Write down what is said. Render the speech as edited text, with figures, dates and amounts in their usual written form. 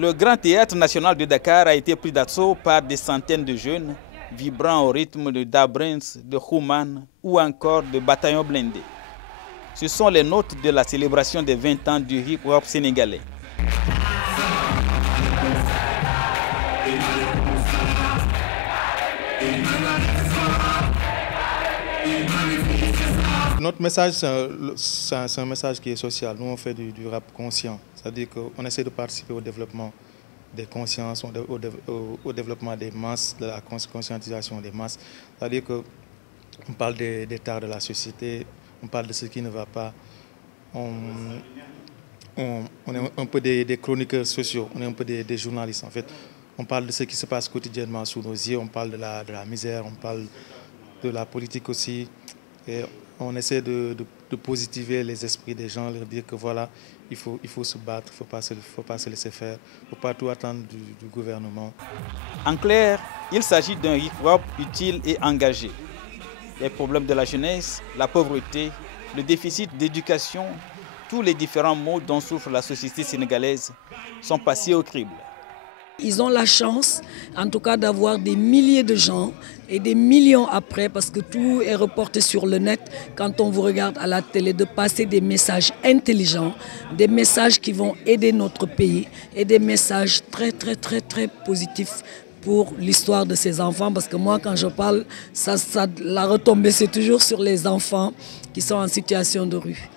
Le Grand Théâtre National de Dakar a été pris d'assaut par des centaines de jeunes vibrant au rythme de Dabrins, de Human ou encore de Bataillon Blindé. Ce sont les notes de la célébration des 20 ans du hip-hop sénégalais. Notre message, c'est un message qui est social. Nous, on fait du rap conscient. C'est-à-dire qu'on essaie de participer au développement des consciences, au développement des masses, de la conscientisation des masses. C'est-à-dire qu'on parle des tares de la société, on parle de ce qui ne va pas. On est un peu des chroniqueurs sociaux, on est un peu des journalistes en fait. On parle de ce qui se passe quotidiennement sous nos yeux, on parle de la misère, on parle de la politique aussi. Et on essaie de positiver les esprits des gens, leur dire que voilà, il faut se battre, il ne faut pas se laisser faire, il ne faut pas tout attendre du gouvernement. En clair, il s'agit d'un hip-hop utile et engagé. Les problèmes de la jeunesse, la pauvreté, le déficit d'éducation, tous les différents maux dont souffre la société sénégalaise sont passés au crible. Ils ont la chance, en tout cas, d'avoir des milliers de gens et des millions après, parce que tout est reporté sur le net, quand on vous regarde à la télé, de passer des messages intelligents, des messages qui vont aider notre pays et des messages très, très, très, très positifs pour l'histoire de ces enfants. Parce que moi, quand je parle, la retombée, c'est toujours sur les enfants qui sont en situation de rue.